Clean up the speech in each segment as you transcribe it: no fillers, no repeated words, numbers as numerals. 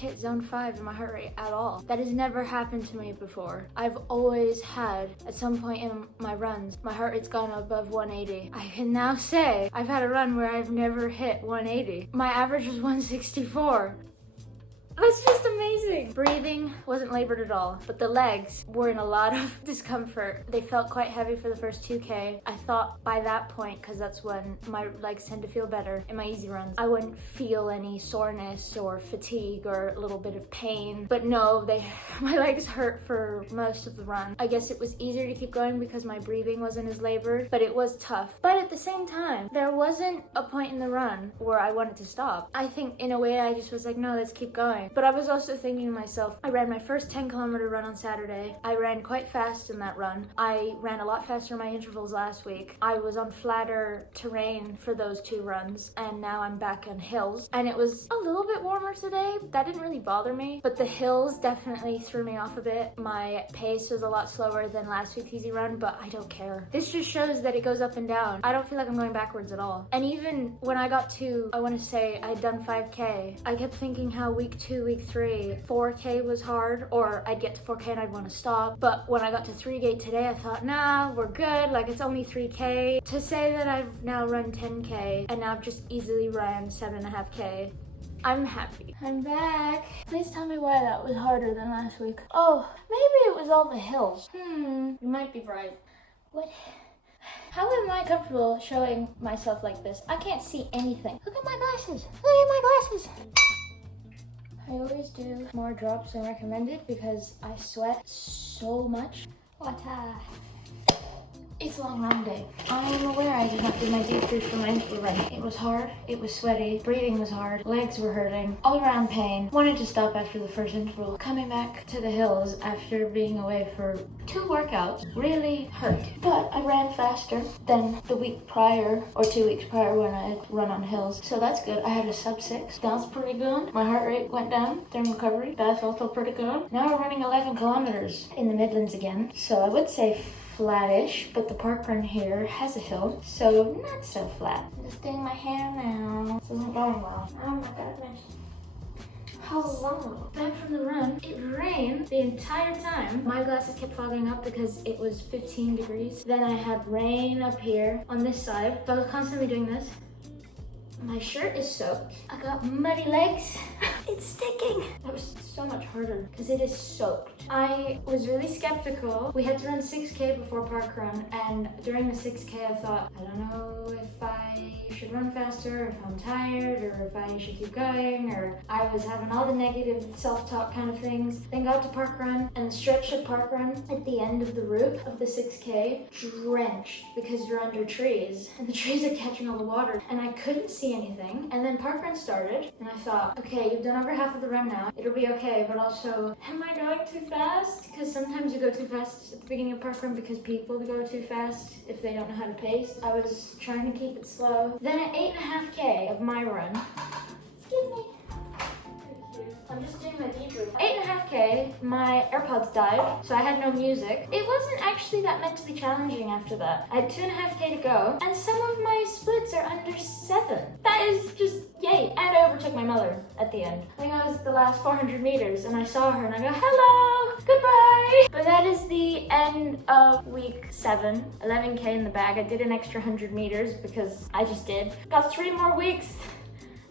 hit zone 5 in my heart rate at all. That has never happened to me before. I've always had, at some point in my runs, my heart rate's gone above 180. I can now say I've had a run where I've never hit 180. My average was 164. That's just amazing. Breathing wasn't labored at all, but the legs were in a lot of discomfort. They felt quite heavy for the first 2K. I thought by that point, because that's when my legs tend to feel better in my easy runs, I wouldn't feel any soreness or fatigue or a little bit of pain. But no, my legs hurt for most of the run. I guess it was easier to keep going because my breathing wasn't as labored, but it was tough. But at the same time, there wasn't a point in the run where I wanted to stop. I think in a way I just was like, no, let's keep going. But I was also thinking to myself, I ran my first 10-kilometer run on Saturday. I ran quite fast in that run. I ran a lot faster in my intervals last week. I was on flatter terrain for those 2 runs, and now I'm back on hills. And it was a little bit warmer today. That didn't really bother me, but the hills definitely threw me off a bit. My pace was a lot slower than last week's easy run, but I don't care. This just shows that it goes up and down. I don't feel like I'm going backwards at all. And even when I got to, I want to say I'd done 5K, I kept thinking how week 2, week 3, 4K was hard, or I'd get to 4K and I'd want to stop. But when I got to 3Gate today, I thought, nah, we're good. Like, it's only 3K. To say that I've now run 10K and now I've just easily ran 7.5K, I'm happy. I'm back. Please tell me why that was harder than last week. Oh, maybe it was all the hills. You might be right. What? How am I comfortable showing myself like this? I can't see anything. Look at my glasses. Look at my glasses. I always do more drops than recommended because I sweat so much. It's a long run day. I am aware I did not do my debrief for my interval run. It was hard, it was sweaty, breathing was hard, legs were hurting, all around pain. Wanted to stop after the first interval. Coming back to the hills after being away for 2 workouts really hurt. But I ran faster than the week prior, or 2 weeks prior when I had run on hills. So that's good. I had a sub 6. That's pretty good. My heart rate went down during recovery. That's also pretty good. Now we're running 11 kilometers in the Midlands again. So I would say flattish, but the park run here has a hill, so not so flat. I'm just doing my hair now. This isn't going well. Oh my goodness. Hello. Back from the run, it rained the entire time. My glasses kept fogging up because it was 15 degrees. Then I had rain up here on this side, so I was constantly doing this. My shirt is soaked. I got muddy legs. It's sticking. That was so much harder because it is soaked. I was really skeptical. We had to run 6K before park run, and during the 6K I thought, I don't know if I should run faster, if I'm tired, or if I should keep going, or I was having all the negative self-talk kind of things. Then got to park run, and the stretch of park run at the end of the route of the 6K, drenched because you're under trees, and the trees are catching all the water, and I couldn't see anything. And then park run started, and I thought, okay, you've done over half of the run now. It'll be okay, but also, am I going too fast? Because sometimes you go too fast at the beginning of park run because people go too fast if they don't know how to pace. I was trying to keep it slow. Then at 8.5K of my run, excuse me, I'm just doing my debrief. 8.5K, my AirPods died, so I had no music. It wasn't actually that mentally challenging after that. I had 2.5K to go, and some of my splits are under 7. That is just yay. And I overtook my mother at the end. I think I was the last 400 meters, and I saw her, and I go, hello, goodbye. But that is the end of week 7. 11K in the bag. I did an extra 100 meters because I just did. Got 3 more weeks.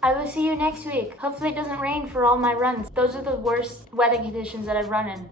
I will see you next week. Hopefully it doesn't rain for all my runs. Those are the worst weather conditions that I've run in.